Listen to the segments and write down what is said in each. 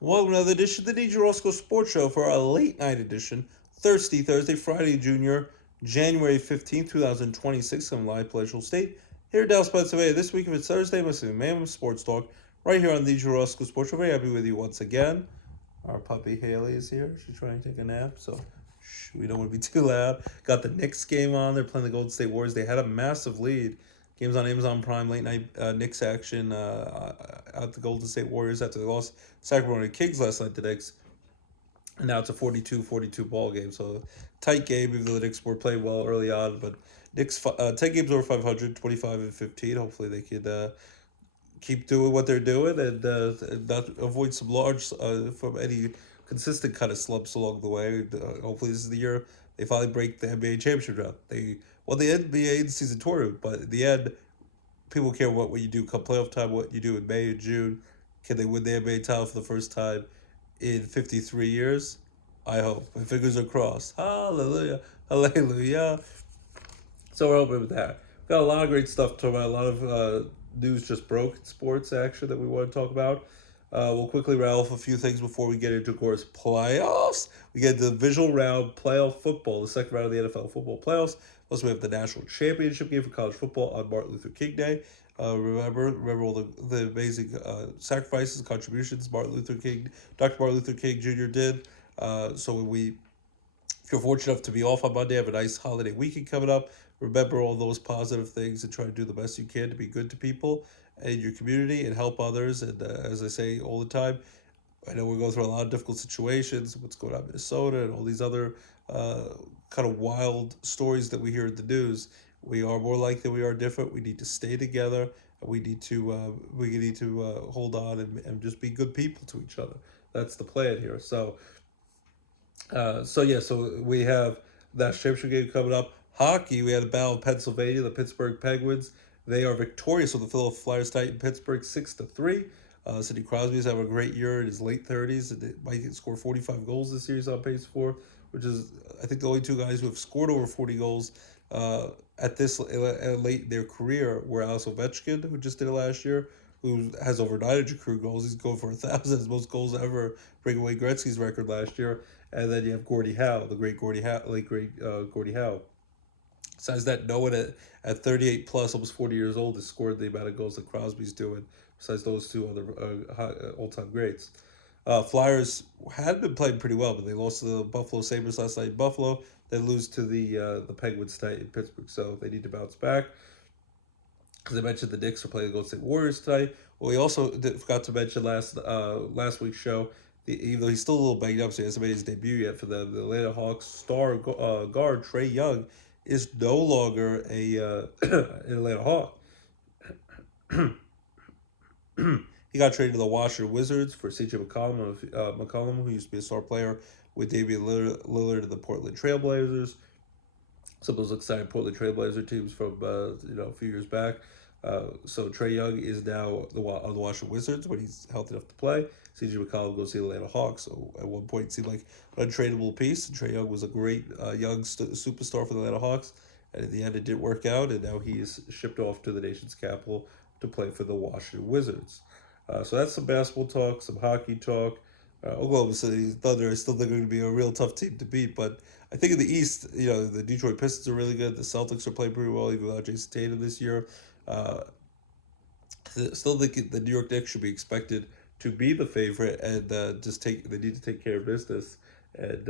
Welcome to another edition of the DJ Roscoe Sports Show for our late night edition, Thursday, Friday, Junior, January 15th, 2026. I'm live, Palatial State, here at Dallas, Pennsylvania. This week, if it's Thursday, must be Mammoth Sports Talk, right here on the DJ Roscoe Sports Show. Very happy with you once again. Our puppy Haley is here. She's trying to take a nap, so we don't want to be too loud. Got the Knicks game on. They're playing the Golden State Warriors. They had a massive lead. Games on Amazon Prime, late night Knicks action at the Golden State Warriors after they lost Sacramento Kings last night. The Knicks, and now it's a 42-42 ball game. So tight game, even though the Knicks were playing well early on. But Knicks 10 games over 500, 25-15. Hopefully they could keep doing what they're doing and not avoid some large from any consistent kind of slumps along the way. Hopefully this is the year they finally break the NBA championship drought. They won the NBA in-season tournament, but in the end, people care what you do come playoff time, what you do in May and June. Can they win the NBA title for the first time in 53 years? I hope. My fingers are crossed. Hallelujah. Hallelujah. So we're hoping with that. Got a lot of great stuff to talk about. A lot of news just broke in sports action that we want to talk about. We'll quickly rattle off a few things before we get into, of course, playoffs. We get the divisional round playoff football, the second round of the NFL football playoffs. Plus, we have the national championship game for college football on Martin Luther King Day. Remember all the amazing sacrifices, contributions Dr. Martin Luther King Jr. did. So if you're fortunate enough to be off on Monday, have a nice holiday weekend coming up. Remember all those positive things and try to do the best you can to be good to people and your community and help others. And as I say all the time, I know we're going through a lot of difficult situations, what's going on in Minnesota and all these other kind of wild stories that we hear in the news. We are more like than we are different. We need to stay together. We need to hold on and just be good people to each other. That's the plan here. So we have that championship game coming up. Hockey, we had a battle of Pennsylvania, the Pittsburgh Penguins. They are victorious with the Philadelphia Flyers tonight in Pittsburgh, 6-3. Sidney Crosby's having a great year in his late 30s. And might score 45 goals this year. He's on pace for, which is I think the only two guys who have scored over 40 goals at this late in their career were Alex Ovechkin, who just did it last year, who has over 900 career goals. He's going for 1,000, his most goals ever, breaking away Gretzky's record last year. And then you have Gordie Howe, the great Gordie Howe, late great Gordie Howe. Besides that, no one at 38 plus, almost 40 years old, has scored the amount of goals that Crosby's doing. Besides those two other all-time greats. Flyers had been playing pretty well, but they lost to the Buffalo Sabres last night in Buffalo. They lose to the Penguins tonight in Pittsburgh, so they need to bounce back. As I mentioned, the Knicks are playing the Golden State Warriors tonight. Well, we also forgot to mention last week's show, even though he's still a little banged up, so he hasn't made his debut yet for the Atlanta Hawks star guard Trae Young is no longer an Atlanta Hawk. He got traded to the Washington Wizards for C.J. McCollum, who used to be a star player with Damian Lillard of the Portland Trailblazers. Some of those exciting Portland Trailblazer teams from a few years back. So Trae Young is now on the Washington Wizards when he's healthy enough to play. C.J. McCollum goes to the Atlanta Hawks. So at one point it seemed like an untradeable piece. And Trae Young was a great young superstar for the Atlanta Hawks. And in the end, it didn't work out. And now he is shipped off to the nation's capital to play for the Washington Wizards. So that's some basketball talk, some hockey talk. Oklahoma City Thunder, I still think they're going to be a real tough team to beat. But I think in the East, the Detroit Pistons are really good. The Celtics are playing pretty well, even without Jason Tatum this year. Uh, Still think the New York Knicks should be expected to be the favorite and they need to take care of business and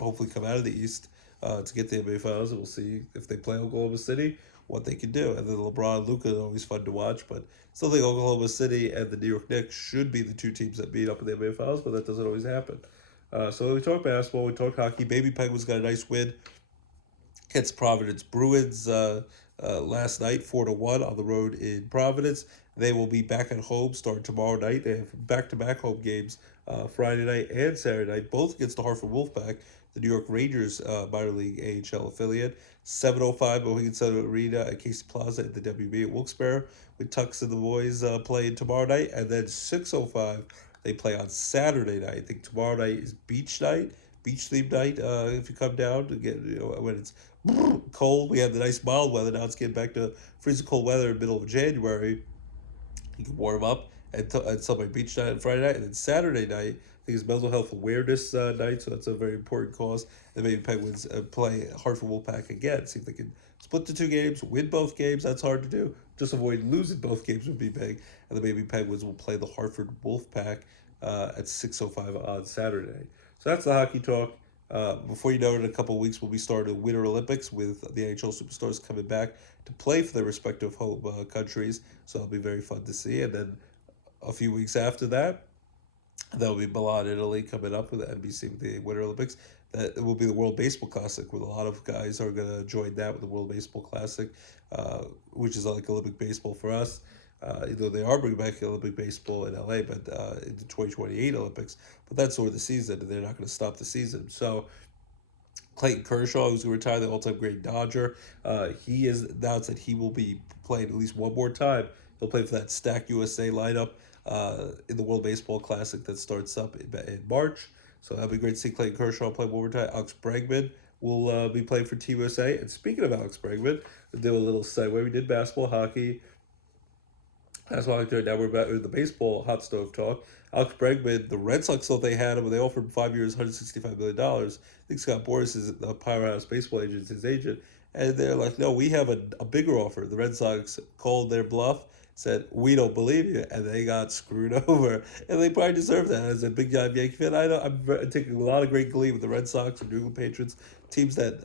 hopefully come out of the East to get the NBA Finals. And we'll see if they play Oklahoma City what they can do. And then LeBron and Luka are always fun to watch, but still think Oklahoma City and the New York Knicks should be the two teams that meet up in the NBA Finals, but that doesn't always happen. So we talk basketball, we talk hockey. Baby Penguins got a nice win against Providence Bruins last night, 4-1 on the road in Providence. They will be back at home starting tomorrow night. They have back-to-back home games Friday night and Saturday night, both against the Hartford Wolfpack, the New York Rangers minor league AHL affiliate. 7:05 Mohegan Sun Arena at Casey Plaza at the WB at Wilkes-Barre with Tux and the boys playing tomorrow night. And then 6:05 they play on Saturday night. I think tomorrow night is beach night, beach themed night. If you come down to get when it's cold, we have the nice mild weather. Now it's getting back to freezing cold weather in the middle of January. You can warm up and Sunday Beach night on Friday night, and then Saturday night I think it's Mental Health Awareness Night, so that's a very important cause. The Baby Penguins play Hartford Wolfpack again, see if they can split the two games, win both games. That's hard to do. Just avoid losing both games would be big. And the Baby Penguins will play the Hartford Wolfpack at 6:05 on Saturday. So that's the hockey talk. Before you know it, in a couple of weeks, we'll be starting Winter Olympics with the NHL superstars coming back to play for their respective home countries. So it'll be very fun to see. And then a few weeks after that, there'll be Milan, Italy coming up with the NBC with the Winter Olympics. That will be the World Baseball Classic, where a lot of guys are going to join that with the World Baseball Classic, which is like Olympic baseball for us. Though they are bringing back Olympic baseball in LA, but in the 2028 Olympics. But that's sort of the season, and they're not going to stop the season. So Clayton Kershaw, who's going to retire, the all-time great Dodger, he has announced that he will be playing at least one more time. He'll play for that Stack USA lineup in the World Baseball Classic that starts up in March. So that'll be great to see Clayton Kershaw play one more time. Alex Bregman will be playing for Team USA. And speaking of Alex Bregman, we'll do a little segue. We did basketball, hockey. That's why now we're back with the baseball hot stove talk. Alex Bregman, the Red Sox thought they had him, but they offered him 5 years, $165 million. I think Scott Boras is a powerhouse baseball agent, his agent. And they're like, no, we have a bigger offer. The Red Sox called their bluff, said, we don't believe you, and they got screwed over. And they probably deserve that. As a big time Yankee fan, I'm taking a lot of great glee with the Red Sox and New England Patriots, teams that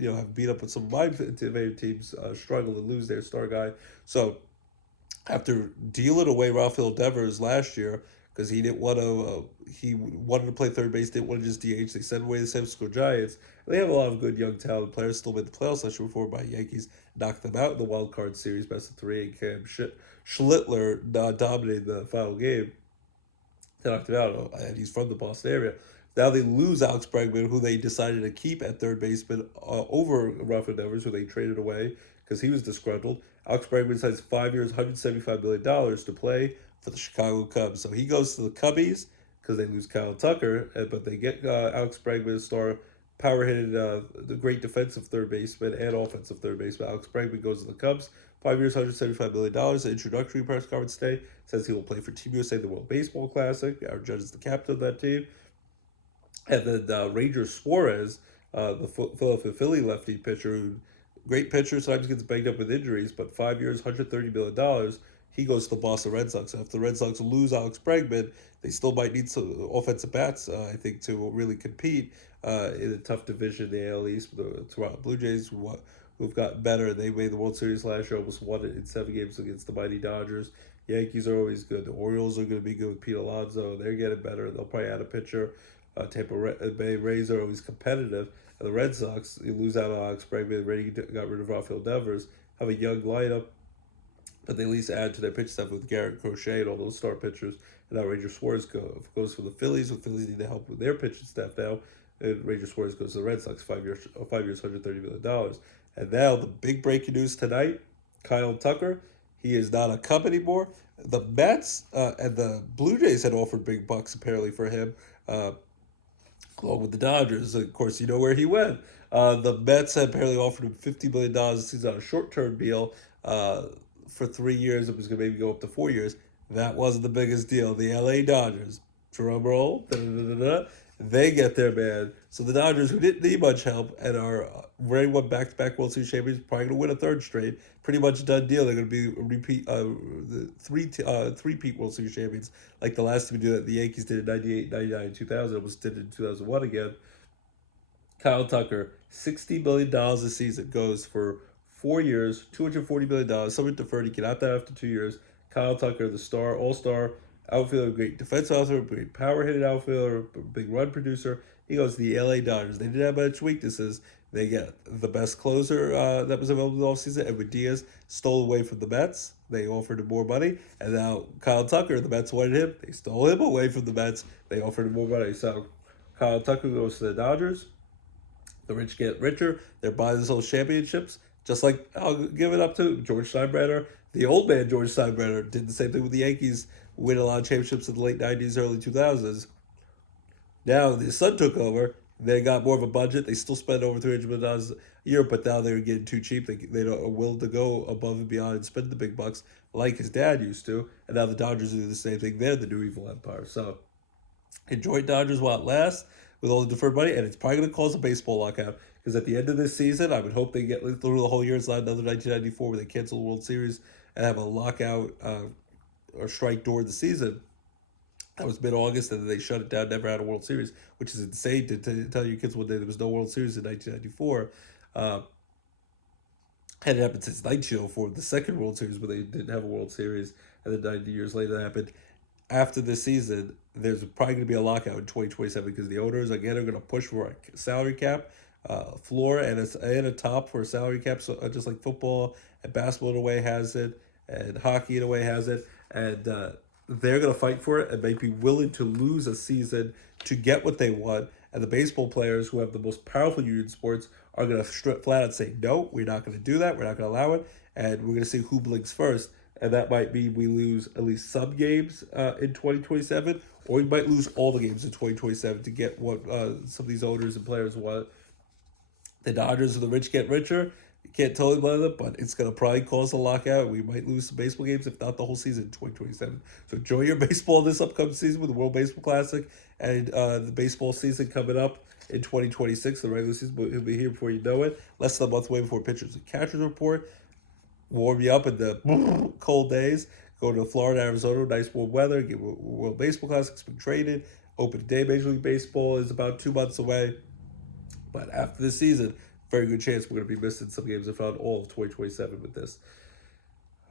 have beat up with some of my favorite teams, struggle and lose their star guy. So after dealing away Rafael Devers last year, because he didn't want to, he wanted to play third base, didn't want to just DH. They sent away the San Francisco Giants. They have a lot of good young talented players. Still made the playoffs last year before my Yankees knocked them out in the wild card series, best of three, and Cam Schlittler dominated the final game. They knocked him out, and he's from the Boston area. Now they lose Alex Bregman, who they decided to keep at third baseman over Rafael Devers, who they traded away because he was disgruntled. Alex Bregman signs 5 years, $175 million to play for the Chicago Cubs. So he goes to the Cubbies because they lose Kyle Tucker, but they get Alex Bregman, star power hitting the great defensive third baseman and offensive third baseman. Alex Bregman goes to the Cubs. 5 years, $175 million. The introductory press conference today says he will play for Team USA in the World Baseball Classic. Aaron Judge is the captain of that team. And then Ranger Suarez, the Philadelphia Philly lefty pitcher, who great pitcher, sometimes gets banged up with injuries, but 5 years, $130 million. He goes to the Boston Red Sox. So if the Red Sox lose Alex Bregman, they still might need some offensive bats, I think, to really compete in a tough division, the AL East, with the Toronto Blue Jays, who've gotten better. They made the World Series last year, almost won it in 7 games against the mighty Dodgers. Yankees are always good. The Orioles are going to be good with Pete Alonso. They're getting better. They'll probably add a pitcher. Tampa Bay Rays are always competitive. And the Red Sox, you lose out on Alex Bregman, already got rid of Rafael Devers, have a young lineup, but they at least add to their pitch staff with Garrett Crochet and all those star pitchers. And now Ranger Suarez goes for the Phillies. The Phillies need to help with their pitching staff now. And Ranger Suarez goes to the Red Sox, 5 years, $130 million. And now the big breaking news tonight, Kyle Tucker, he is not a Cub anymore. The Mets and the Blue Jays had offered big bucks apparently for him, along with the Dodgers. Of course, you know where he went. The Mets had apparently offered him $50 million. He's on a short-term deal for 3 years. It was going to maybe go up to 4 years. That wasn't the biggest deal. The LA Dodgers, drum roll, they get their man. So the Dodgers, who didn't need much help and are ready to win back-to-back World Series champions, probably going to win a third straight. Pretty much done deal. They're going to be the three-peat World Series champions, like the last time we did that. The Yankees did in 98, 99, 2000. Almost did it in 2001 again. Kyle Tucker, $60 million a season, goes for 4 years, $240 million. Somewhat deferred. He can opt out after 2 years. Kyle Tucker, the star, all-star outfielder, great defensive outfielder, great power-hitting outfielder, big run producer. He goes to the LA Dodgers. They didn't have much weaknesses. They get the best closer that was available in the offseason. Edwin Diaz stole away from the Mets. They offered him more money. And now Kyle Tucker, the Mets wanted him. They stole him away from the Mets. They offered him more money. So Kyle Tucker goes to the Dodgers. The rich get richer. They're buying themselves championships. Just like I'll give it up to George Steinbrenner. The old man George Steinbrenner did the same thing with the Yankees, win a lot of championships in the late 90s, early 2000s. Now his son took over. They got more of a budget. They still spend over $300 million a year, but now they're getting too cheap. They are willing to go above and beyond and spend the big bucks like his dad used to. And now the Dodgers do the same thing. They're the new evil empire. So enjoy Dodgers while it lasts with all the deferred money, and it's probably going to cause a baseball lockout because at the end of this season, I would hope they get through the whole year. It's not another 1994 where they cancel the World Series and have a lockout or strike during the season. That was mid-August, and then they shut it down. Never had a World Series, which is insane to tell your kids one day there was no World Series in 1994. Uh, Hadn't happened since 1904, the second World Series, where they didn't have a World Series, and then 90 years later that happened. After this season, there's probably going to be a lockout in 2027 because the owners, again, are going to push for a salary cap, floor, and a top for a salary cap, so just like football and basketball in a way has it, and hockey in a way has it, and they're going to fight for it and may be willing to lose a season to get what they want. And the baseball players who have the most powerful union sports are going to flat out say, no, we're not going to do that. We're not going to allow it. And we're going to see who blinks first. And that might mean we lose at least some games in 2027, or we might lose all the games in 2027 to get what some of these owners and players want. The Dodgers or the rich get richer. You can't totally blame them, but it's going to probably cause a lockout. We might lose some baseball games, if not the whole season in 2027. So enjoy your baseball this upcoming season with the World Baseball Classic and the baseball season coming up in 2026. The regular season will be here before you know it. Less than a month away before pitchers and catchers report. Warm you up in the cold days. Go to Florida, Arizona, nice warm weather. Get World Baseball Classic, spring traded. Open day Major League Baseball is about 2 months away. But after this season, very good chance we're going to be missing some games, if not all of 2027 with this.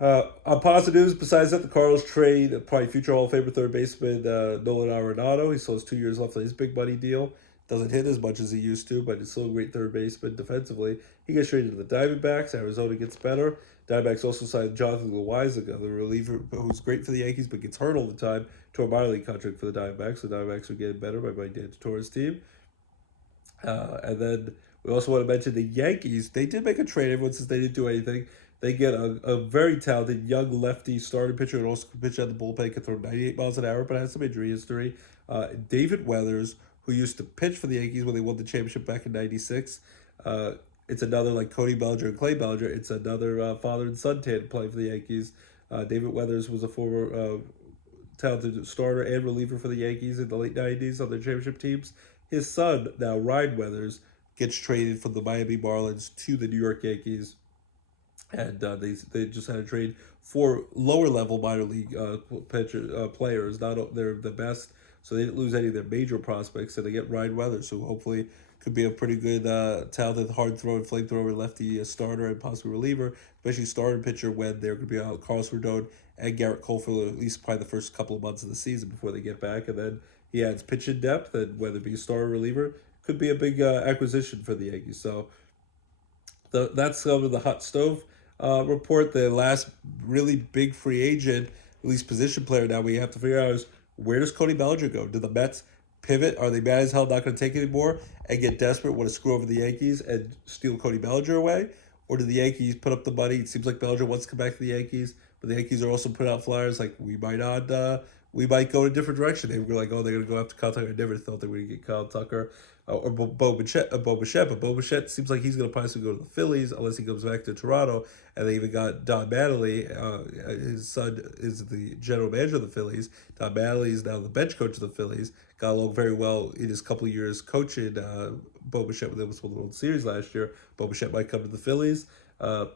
On positive news, besides that, the Cardinals trade probably future Hall of Famer third baseman Nolan Arenado. He still has 2 years left on his big money deal. Doesn't hit as much as he used to, but he's still a great third baseman defensively. He gets traded to the Diamondbacks. Arizona gets better. Diamondbacks also signed Jonathan Loaizaga, the reliever who's great for the Yankees but gets hurt all the time, to a minor league contract for the Diamondbacks. The Diamondbacks are getting better by Mike D'Antoni's team. And then we also want to mention the Yankees. They did make a trade. Everyone says they didn't do anything. They get a very talented young lefty starting pitcher and also can pitch out the bullpen, can throw 98 miles an hour, but has some injury history. David Weathers, who used to pitch for the Yankees when they won the championship back in '96. It's another, like Cody Bellinger and Clay Bellinger, it's another father and son tandem playing for the Yankees. David Weathers was a former talented starter and reliever for the Yankees in the late '90s on their championship teams. His son, now Ryan Weathers, gets traded from the Miami Marlins to the New York Yankees. And they just had a trade for lower level minor league players. Not they're the best, so they didn't lose any of their major prospects. And they get Ryan Weathers, who hopefully could be a pretty good, talented, hard throwing, flamethrower lefty starter and possibly reliever, especially starting pitcher when they're going to be out Carlos Rodon and Garrett Cole for at least probably the first couple of months of the season before they get back. And then he adds pitching depth, and whether it be a starter or reliever, could be a big acquisition for the Yankees. So that's some of the hot stove report. The last really big free agent, at least position player now we have to figure out is, where does Cody Bellinger go? Do the Mets pivot? Are they mad as hell not going to take it anymore and get desperate, want to screw over the Yankees and steal Cody Bellinger away? Or do the Yankees put up the money? It seems like Bellinger wants to come back to the Yankees, but the Yankees are also putting out flyers like we might go in a different direction. They were like, oh, they're going to go after Kyle Tucker. I never thought they were going to get Kyle Tucker or Bo Bichette, but Bo Bichette seems like he's going to possibly go to the Phillies unless he comes back to Toronto. And they even got Don Mattingly. His son is the general manager of the Phillies. Don Mattingly is now the bench coach of the Phillies. Got along very well in his couple of years coaching Bo Bichette when they was won the World Series last year. Bo Bichette might come to the Phillies. And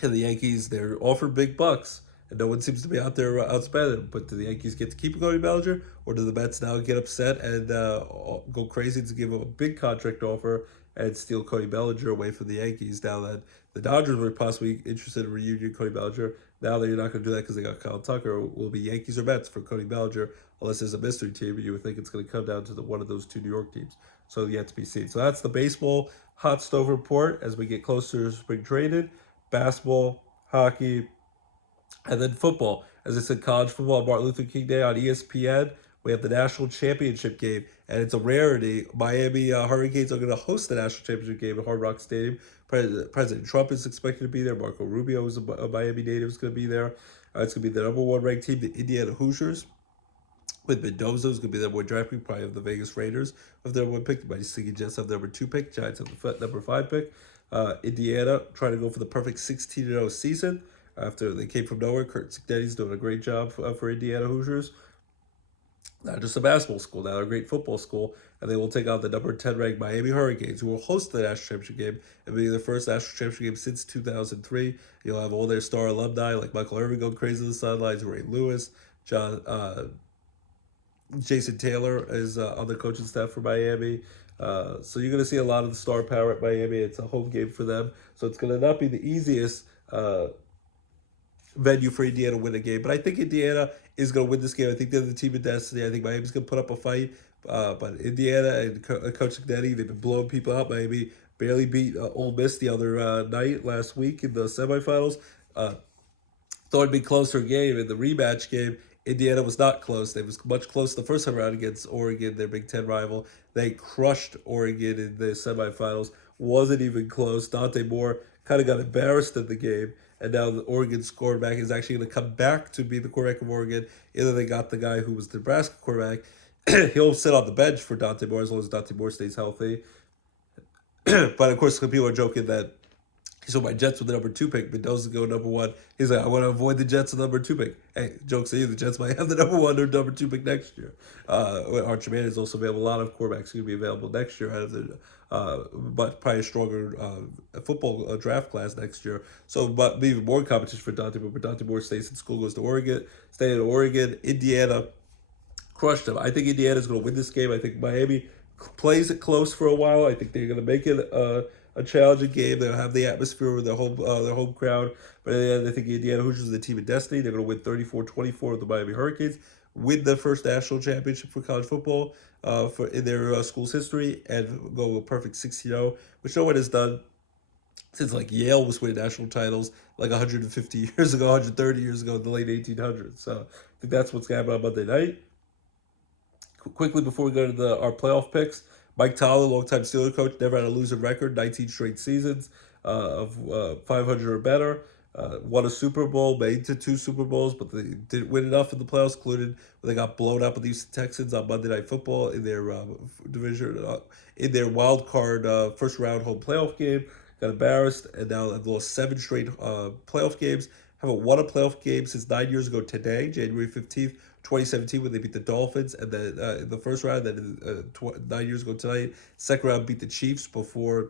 the Yankees, they're offered big bucks. And no one seems to be out there outspending them. But do the Yankees get to keep Cody Bellinger? Or do the Mets now get upset and go crazy to give him a big contract offer and steal Cody Bellinger away from the Yankees? Now that the Dodgers were possibly interested in reunion Cody Bellinger, now they're not going to do that because they got Kyle Tucker. Will be Yankees or Mets for Cody Bellinger, unless there's a mystery team. And you would think it's going to come down to one of those two New York teams. So yet to be seen. So that's the baseball hot stove report as we get closer to spring training. Basketball, hockey, and then football. As I said, college football, Martin Luther King Day on ESPN. We have the national championship game, and it's a rarity. Miami Hurricanes are going to host the national championship game at Hard Rock Stadium. President Trump is expected to be there. Marco Rubio is a Miami native, is going to be there. It's going to be the number one ranked team, the Indiana Hoosiers. with Mendoza, who's going to be their one draft pick, probably of the Vegas Raiders of their one pick. The Mighty Stinky Jets have the number 2 pick. Giants have the number 5 pick. Indiana trying to go for the perfect 16-0 season after they came from nowhere. Kurt Cignetta's doing a great job for Indiana Hoosiers. Not just a basketball school, now they're a great football school, and they will take on the number 10 ranked Miami Hurricanes, who will host the national championship game and be their first national championship game since 2003. You'll have all their star alumni like Michael Irvin going crazy on the sidelines, Ray Lewis, Jason Taylor is on the coaching staff for Miami. So you're going to see a lot of the star power at Miami. It's a home game for them, so it's going to not be the easiest venue for Indiana to win a game. But I think Indiana is going to win this game. I think they're the team of destiny. I think Miami's going to put up a fight. But Indiana and Coach Cignetti, they've been blowing people out. Miami barely beat Ole Miss the other night last week in the semifinals. Thought it'd be closer game in the rematch game. Indiana was not close. They was much closer the first time around against Oregon, their Big Ten rival. They crushed Oregon in the semifinals. Wasn't even close. Dante Moore kind of got embarrassed in the game, and now the Oregon's quarterback is actually going to come back to be the quarterback of Oregon. Either they got the guy who was the Nebraska quarterback. He'll sit on the bench for Dante Moore as long as Dante Moore stays healthy. But of course, people are joking that so my Jets with the number 2 pick, Mendoza go number 1. He's like, I want to avoid the Jets with the number 2 pick. Hey, jokes on you, the Jets might have the number 1 or number 2 pick next year. Archie Manning is also available. A lot of quarterbacks going to be available next year out of the, but probably a stronger football draft class next year. So, but even more competition for Dante Moore. But Dante Moore stays in school, goes to Oregon, staying in Oregon, Indiana. Crushed them. I think Indiana's going to win this game. I think Miami plays it close for a while. I think they're going to make it a challenging game. They'll have the atmosphere with their home crowd. But I think Indiana Hoosiers are the team of destiny. They're going to win 34-24 with the Miami Hurricanes, win the first national championship for college football in their school's history, and go a perfect 6-0, which no one has done since like Yale was winning national titles like 150 years ago, 130 years ago in the late 1800s. So I think that's what's going to happen on Monday night. Quickly before we go to our playoff picks, Mike Tomlin, longtime Steelers coach, never had a losing record, 19 straight seasons of 500 or better. Won a Super Bowl, made it to 2 Super Bowls, but they didn't win enough in the playoffs, including when they got blown out by the Houston Texans on Monday Night Football in their division, in their wild card first round home playoff game. Got embarrassed, and now they've lost 7 straight playoff games. Haven't won a playoff game since 9 years ago today, January 15th, 2017, when they beat the Dolphins, and then in the first round, then 9 years ago tonight, second round beat the Chiefs before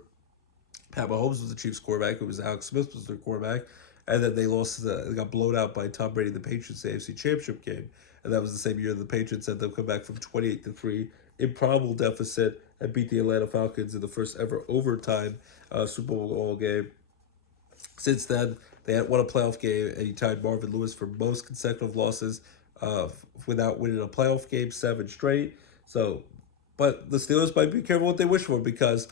Pat Mahomes was the Chiefs quarterback. It was Alex Smith was their quarterback, and then they lost. They got blown out by Tom Brady, the Patriots, the AFC Championship game, and that was the same year the Patriots had them come back from 28-3 improbable deficit and beat the Atlanta Falcons in the first ever overtime Super Bowl game. Since then, they had won a playoff game, and he tied Marvin Lewis for most consecutive losses without winning a playoff game, 7 straight. So, but the Steelers might be careful what they wish for, because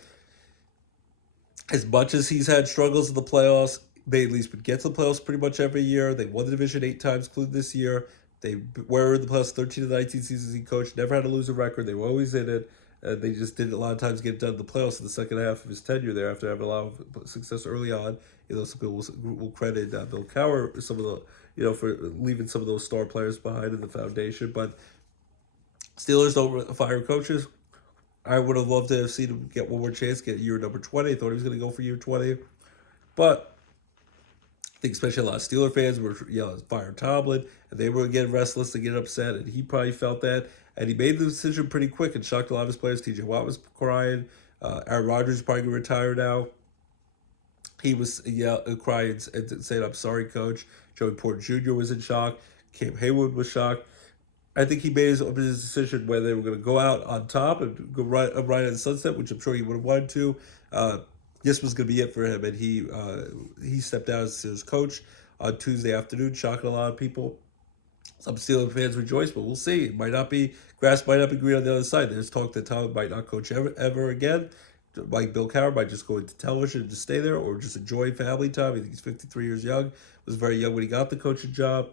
as much as he's had struggles in the playoffs, they at least would get to the playoffs pretty much every year. They won the division 8 times, including this year. They were in the playoffs 13 of the 19 seasons he coached, never had to lose a record. They were always in it. They just didn't a lot of times get done in the playoffs in the second half of his tenure there after having a lot of success early on. You know, some people will credit Bill Cowher, some of the, for leaving some of those star players behind in the foundation. But Steelers don't fire coaches. I would have loved to have seen him get one more chance, get year number 20. I thought he was going to go for year 20. But I think especially a lot of Steeler fans were fire Tomlin, and they were getting restless and getting upset, and he probably felt that. And he made the decision pretty quick and shocked a lot of his players. TJ Watt was crying. Aaron Rodgers is probably going to retire now. He was crying and saying, "I'm sorry, coach." Joey Porter Jr. was in shock. Cam Hayward was shocked. I think he made his decision whether they were going to go out on top and go right at the sunset, which I'm sure he would have wanted to. This was going to be it for him, and he stepped down as his coach on Tuesday afternoon, shocking a lot of people. Some Steelers fans rejoice, but we'll see. It might not be, grass might not be green on the other side. There's talk that Tom might not coach ever again. Like Bill Cowher might just go into television and just stay there, or just enjoy family time. I think he's 53 years young. Was very young when he got the coaching job.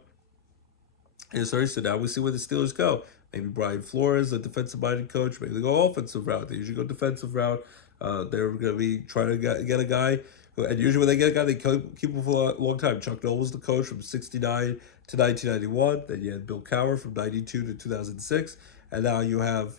And so now we see where the Steelers go. Maybe Brian Flores, a defensive-minded coach. Maybe they go offensive route. They usually go defensive route. They're going to be trying to get a guy And usually when they get a guy, they keep him for a long time. Chuck Noll was the coach from 69 to 1991. Then you had Bill Cowher from 92 to 2006. And now you have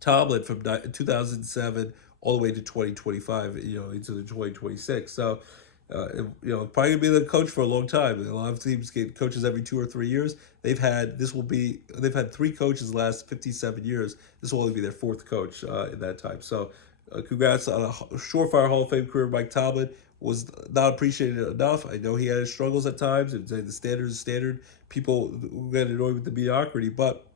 Tomlin from 2007 all the way to 2025, into the 2026. So, probably gonna be the coach for a long time. A lot of teams get coaches every 2 or 3 years. They've had three coaches the last 57 years. This will only be their fourth coach in that time. So, congrats on a surefire Hall of Fame career. Mike Tomlin was not appreciated enough. I know he had his struggles at times. The standard is standard. People get annoyed with the mediocrity, but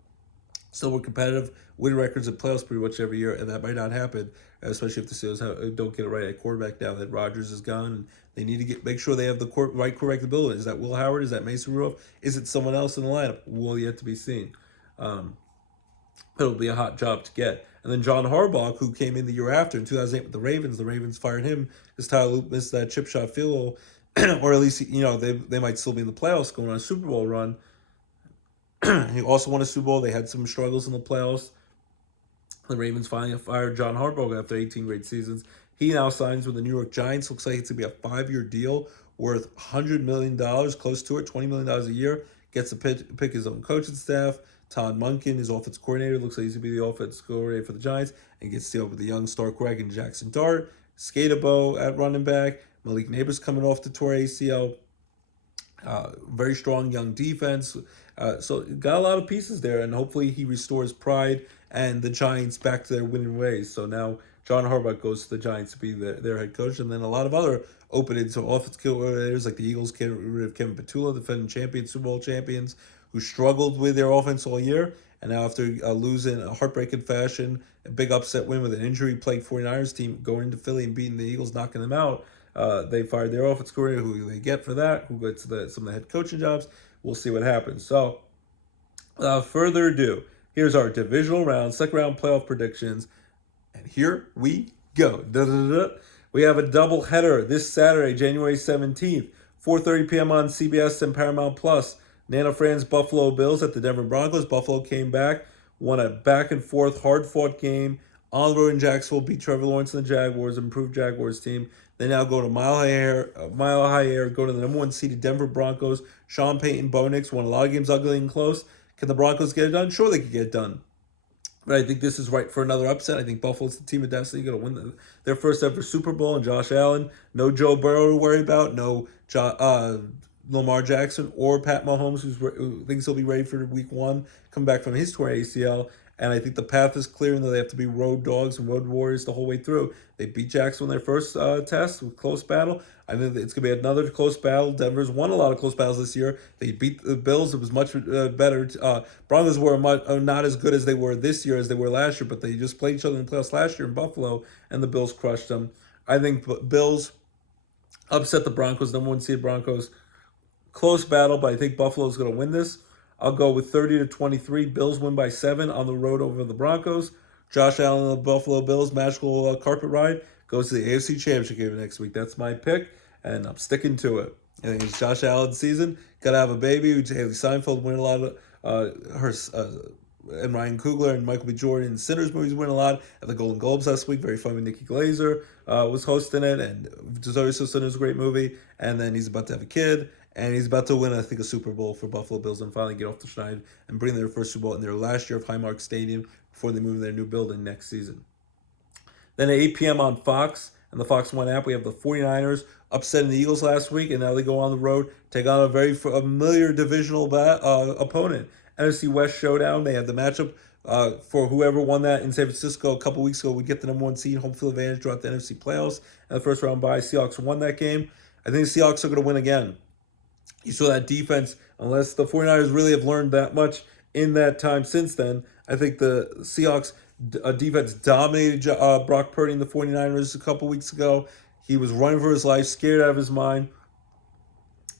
still were competitive, win records in playoffs pretty much every year, and that might not happen, especially if the Steelers don't get it right at quarterback now that Rodgers is gone. And they need to make sure they have the right quarterback ability. Is that Will Howard? Is that Mason Rudolph? Is it someone else in the lineup? Will yet to be seen. It'll be a hot job to get. And then John Harbaugh, who came in the year after in 2008 with the Ravens fired him because Tyler Luke missed that chip shot field goal, or at least they might still be in the playoffs going on a Super Bowl run. He also won a Super Bowl. They had some struggles in the playoffs. The Ravens finally fired John Harbaugh after 18 great seasons. He now signs with the New York Giants. Looks like it's going to be a 5-year deal worth $100 million, close to it, $20 million a year. Gets to pick his own coaching staff. Todd Monken, his offense coordinator, looks like he's going to be the offense coordinator for the Giants, and gets to deal with the young star quarterback and Jackson Dart. Skatabo at running back. Malik Neighbors coming off the tour ACL. Very strong young defense. So got a lot of pieces there, and hopefully he restores pride and the Giants back to their winning ways. So now John Harbaugh goes to the Giants to be their head coach, and then a lot of other openings. So offense coordinators like the Eagles get rid of Kevin Petula, defending champions, Super Bowl champions, who struggled with their offense all year, and now after losing a heartbreaking fashion, a big upset win with an injury-plagued 49ers team, going into Philly and beating the Eagles, knocking them out. They fired their offense coordinator, who they get for that, who gets some of the head coaching jobs. We'll see what happens. So, without further ado, here's our divisional round, second round playoff predictions, and here we go. We have a double header this Saturday, January 17th, 4:30 p.m. on CBS and Paramount Plus. Nana Fran's Buffalo Bills at the Denver Broncos. Buffalo came back, won a back-and-forth, hard-fought game on the road in Jacksonville, beat Trevor Lawrence and the Jaguars, improved Jaguars team. They now go to Mile High Air, go to the number one seeded Denver Broncos. Sean Payton, Bo Nix won a lot of games ugly and close. Can the Broncos get it done? Sure, they could get it done. But I think this is right for another upset. I think Buffalo's the team of destiny, going to win their first ever Super Bowl. And Josh Allen, no Joe Burrow to worry about, no Lamar Jackson or Pat Mahomes, who thinks he'll be ready for week one, come back from his torn ACL. And I think the path is clear, and they have to be road dogs and road warriors the whole way through. They beat Jackson in their first test with close battle. I think it's going to be another close battle. Denver's won a lot of close battles this year. They beat the Bills. It was much better. Broncos were not as good as they were this year as they were last year, but they just played each other in the playoffs last year in Buffalo, and the Bills crushed them. I think Bills upset the Broncos, number one seed Broncos. Close battle, but I think Buffalo's going to win this. I'll go with 30-23. Bills win by 7 on the road over the Broncos. Josh Allen and the Buffalo Bills, magical carpet ride, goes to the AFC Championship game next week. That's my pick, and I'm sticking to it. I think it's Josh Allen's season. Got to have a baby. Haley Seinfeld win a lot of and Ryan Coogler and Michael B. Jordan in Sinners movies win a lot at the Golden Globes last week. Very funny. Nikki Glazer was hosting it, and Zoe Saldana is a great movie. And then he's about to have a kid. And he's about to win, I think, a Super Bowl for Buffalo Bills and finally get off the schneid and bring their first Super Bowl in their last year of Highmark Stadium before they move to their new building next season. Then at 8 p.m. on Fox and the Fox One app, we have the 49ers upsetting the Eagles last week, and now they go on the road, take on a very familiar divisional opponent. NFC West showdown. They had the matchup for whoever won that in San Francisco a couple weeks ago would get the number one seed, home field advantage throughout the NFC playoffs. And the first round bye, Seahawks won that game. I think the Seahawks are going to win again. You saw that defense, unless the 49ers really have learned that much in that time since then. I think the Seahawks defense dominated Brock Purdy and the 49ers a couple weeks ago. He was running for his life, scared out of his mind.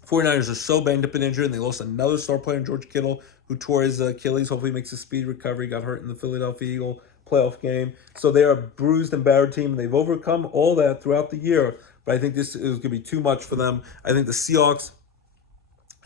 49ers are so banged up and injured, and they lost another star player in George Kittle, who tore his Achilles. Hopefully makes a speedy recovery. Got hurt in the Philadelphia Eagle playoff game. So they are a bruised and battered team, and they've overcome all that throughout the year. But I think this is going to be too much for them. I think the Seahawks,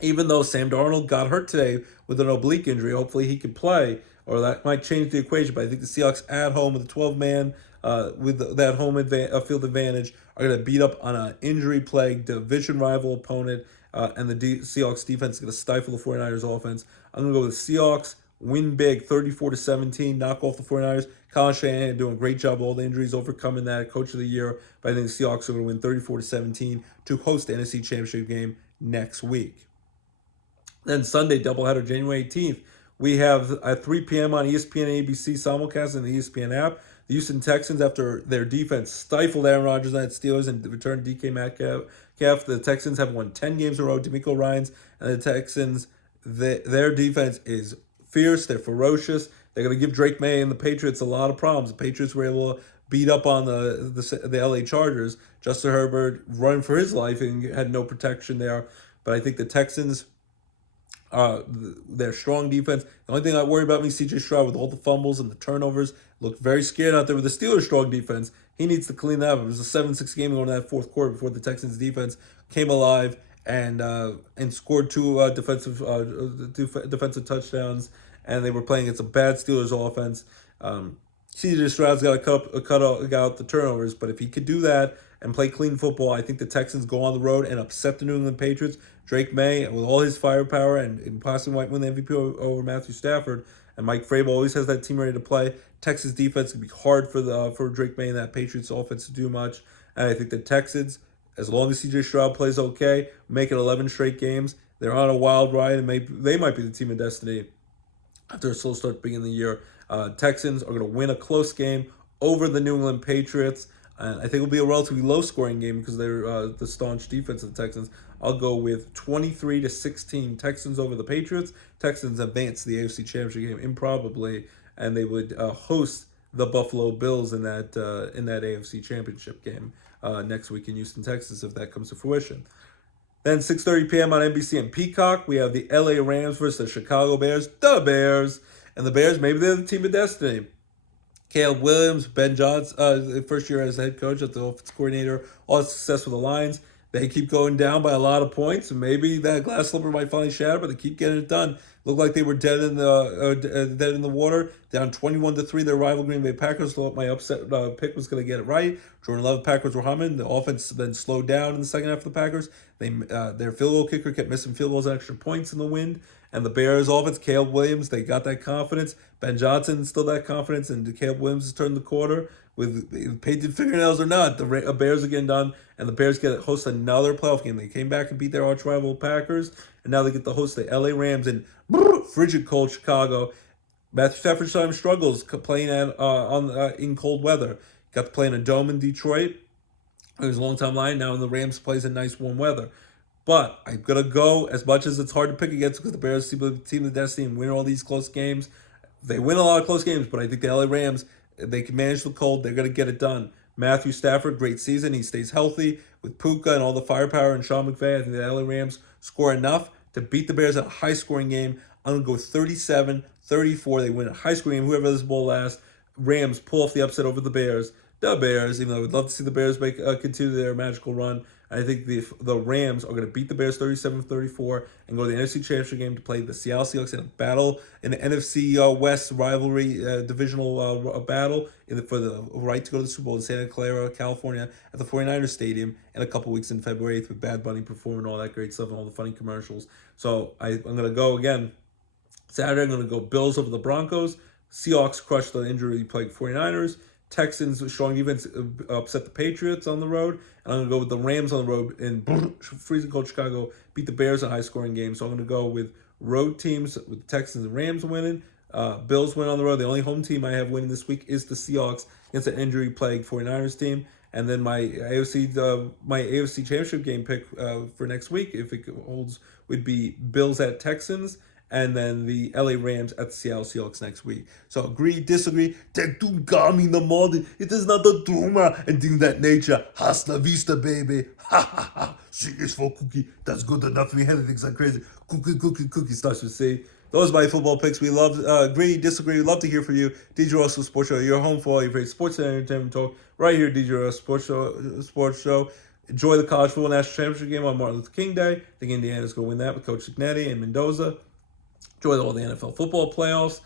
even though Sam Darnold got hurt today with an oblique injury, hopefully he can play, or that might change the equation. But I think the Seahawks at home with a 12-man with that field advantage, are going to beat up on an injury-plagued division rival opponent, and the Seahawks defense is going to stifle the 49ers offense. I'm going to go with the Seahawks, win big, 34-17, knock off the 49ers. Kyle Shanahan doing a great job with all the injuries, overcoming that, Coach of the Year. But I think the Seahawks are going to win 34-17 to host the NFC Championship game next week. Then Sunday, doubleheader, January 18th, we have at 3 p.m. on ESPN and ABC simulcast and the ESPN app. The Houston Texans, after their defense stifled Aaron Rodgers and the Steelers and returned DK Metcalf, the Texans have won 10 games in a row. DeMeco Ryans and the Texans, their defense is fierce. They're ferocious. They're going to give Drake May and the Patriots a lot of problems. The Patriots were able to beat up on the LA Chargers. Justin Herbert running for his life and had no protection there. But I think the Texans, their strong defense. The only thing I worry about me, CJ Stroud, with all the fumbles and the turnovers, looked very scared out there with the Steelers' strong defense. He needs to clean that up. It was a 7-6 game going in that fourth quarter before the Texans' defense came alive and scored two defensive touchdowns, and they were playing against a bad Steelers offense. CJ Stroud's got to cut out the turnovers, but if he could do that and play clean football, I think the Texans go on the road and upset the New England Patriots. Drake May, with all his firepower, and possibly might win the MVP over Matthew Stafford. And Mike Vrabel always has that team ready to play. Texas defense can be hard for Drake May and that Patriots offense to do much. And I think the Texans, as long as CJ Stroud plays okay, make it 11 straight games. They're on a wild ride, and they might be the team of destiny after a slow start beginning of the year. Texans are going to win a close game over the New England Patriots. And I think it'll be a relatively low-scoring game because they're the staunch defense of the Texans. I'll go with 23-16 Texans over the Patriots. Texans advance to the AFC Championship game improbably, and they would host the Buffalo Bills in that AFC Championship game next week in Houston, Texas, if that comes to fruition. Then 6:30 p.m. on NBC and Peacock, we have the LA Rams versus the Chicago Bears. The Bears. And the Bears, maybe they're the team of destiny. Caleb Williams, Ben Johnson, first year as head coach, as the offense coordinator, all the success with the Lions. They keep going down by a lot of points, and maybe that glass slipper might finally shatter, but they keep getting it done. Looked like they were dead in the water, down 21-3. Their rival Green Bay Packers. Thought my upset pick was going to get it right. Jordan Love, Packers were humming. The offense then slowed down in the second half of the Packers. Their field goal kicker kept missing field goals and extra points in the wind. And the Bears offense, Caleb Williams, they got that confidence. Ben Johnson still that confidence, and Caleb Williams has turned the quarter. With painted fingernails or not, the Bears are getting done, and the Bears get to host another playoff game. They came back and beat their arch rival Packers, and now they get to host the LA Rams in frigid cold Chicago. Matthew Stafford sometimes struggles playing in cold weather. Got to play in a dome in Detroit. It was a long time line now, and the Rams plays in nice warm weather. But I'm going to go, as much as it's hard to pick against because the Bears seem to be the team of destiny and win all these close games. They win a lot of close games, but I think the LA Rams, they can manage the cold. They're going to get it done. Matthew Stafford, great season. He stays healthy with Puka and all the firepower and Sean McVay. I think the LA Rams score enough to beat the Bears in a high-scoring game. I'm going to go 37-34. They win a high-scoring game. Whoever this ball lasts, Rams pull off the upset over the Bears. The Bears, even though I would love to see the Bears continue their magical run. I think the Rams are going to beat the Bears 37-34 and go to the NFC Championship game to play the Seattle Seahawks in a battle, in the NFC West rivalry, divisional battle for the right to go to the Super Bowl in Santa Clara, California, at the 49ers Stadium in a couple weeks in February 8th with Bad Bunny performing all that great stuff and all the funny commercials. So I'm going to go again. Saturday, I'm going to go Bills over the Broncos. Seahawks crush the injury-plagued 49ers. Texans, strong defense, upset the Patriots on the road. And I'm going to go with the Rams on the road in freezing cold Chicago, beat the Bears in a high-scoring game. So I'm going to go with road teams, with the Texans and Rams winning. Bills win on the road. The only home team I have winning this week is the Seahawks against an injury-plagued 49ers team. And then my AFC Championship game pick for next week, if it holds, would be Bills at Texans. And then the LA Rams at the Seattle Seahawks next week. So agree, disagree. Take two gummy in the morning. It is not a tumor and things that nature. Hasta vista, baby. Ha ha ha. C is for cookie. That's good enough. We had things like crazy. Cookie starts with C. Those are my football picks. We love, agree, disagree. We love to hear from you. DJ Roscoe Sports Show. Your home for all your favorite sports and entertainment talk. Right here, DJ Roscoe Sports Show. Enjoy the college football national championship game on Martin Luther King Day. I think Indiana's going to win that with Coach Signetti and Mendoza. Enjoy all the NFL football playoffs.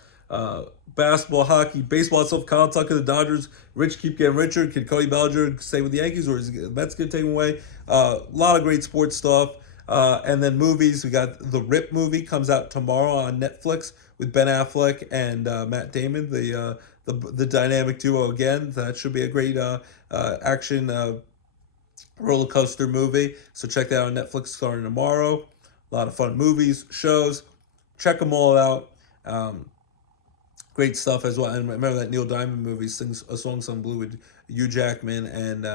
basketball, hockey, baseball itself. Kyle Tucker, the Dodgers, rich keep getting richer. Can Cody Bellinger stay with the Yankees, or is the Mets going to take him away? A lot of great sports stuff. And then movies, we got the Rip movie comes out tomorrow on Netflix with Ben Affleck and Matt Damon, the dynamic duo again. That should be a great action roller coaster movie. So check that out on Netflix starting tomorrow. A lot of fun movies, shows. Check them all out. Great stuff as well. And remember that Neil Diamond movie sings a song "Some Blue" with Hugh Jackman and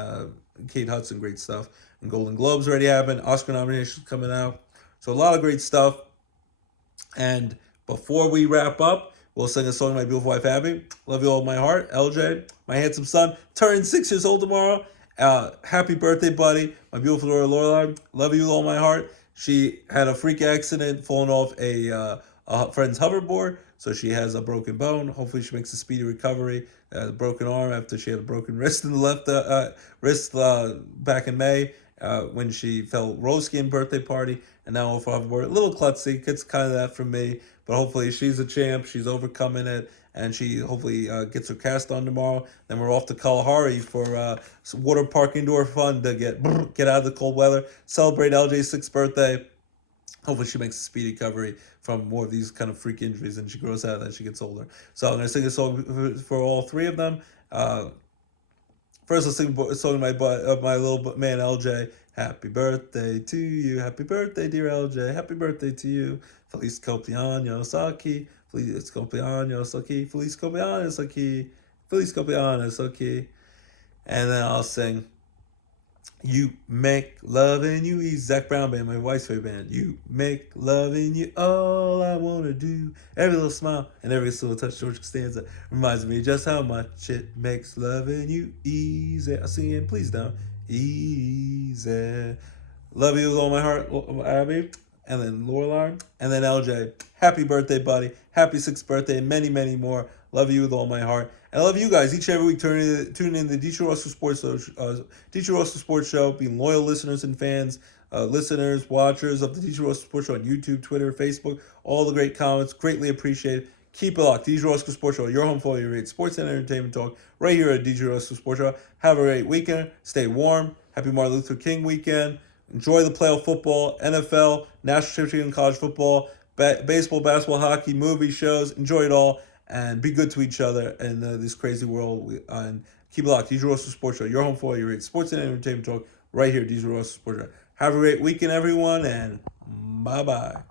Kate Hudson. Great stuff. And Golden Globes already happened. Oscar nominations coming out. So a lot of great stuff. And before we wrap up, we'll sing a song to my beautiful wife Abby. Love you all with my heart. LJ, my handsome son, turning 6 years old tomorrow. Happy birthday, buddy. My beautiful daughter Lorelai. Love you with all my heart. She had a freak accident, falling off a friend's hoverboard, so she has a broken bone. Hopefully, she makes a speedy recovery. Broken arm after she had a broken wrist in the left wrist back in May when she fell roller skating birthday party, and now off hoverboard. A little klutzy, gets kind of that from me, but hopefully she's a champ. She's overcoming it, and she hopefully gets her cast on tomorrow. Then we're off to Kalahari for some water park indoor fun to get out of the cold weather, celebrate LJ's 6th birthday. Hopefully she makes a speedy recovery from more of these kind of freak injuries and she grows out as she gets older. So I'm going to sing a song for all three of them. First, I'll sing a song of my little man LJ. Happy birthday to you. Happy birthday, dear LJ. Happy birthday to you. Feliz cumpleaños aquí. Feliz cumpleaños aquí. Feliz cumpleaños aquí. Feliz cumpleaños aquí. And then I'll sing You Make Loving You Easy. Zach Brown Band, my wife's favorite band. You make loving you all I want to do. Every little smile and every little touch George Costanza reminds me just how much it makes loving you easy. I'll sing it, please don't. Easy. Love you with all my heart, Abby. And then Lorelai. And then LJ. Happy birthday, buddy. Happy 6th birthday. And many, many more. Love you with all my heart. And I love you guys each and every week. Tune in the DJ Roscoe Sports Show. Being loyal listeners and fans, listeners, watchers of the DJ Roscoe Sports Show on YouTube, Twitter, Facebook. All the great comments, greatly appreciated. Keep it locked. DJ Roscoe Sports Show, your home for all your great sports and entertainment talk, right here at DJ Roscoe Sports Show. Have a great weekend. Stay warm. Happy Martin Luther King weekend. Enjoy the playoff football, NFL, national championship in college football, baseball, basketball, hockey, movie shows. Enjoy it all. And be good to each other in this crazy world. And keep it locked. DJ Roscoe Sports Show, your home for all your great sports and entertainment talk, right here, DJ Roscoe Sports Show. Have a great weekend, everyone, and bye-bye.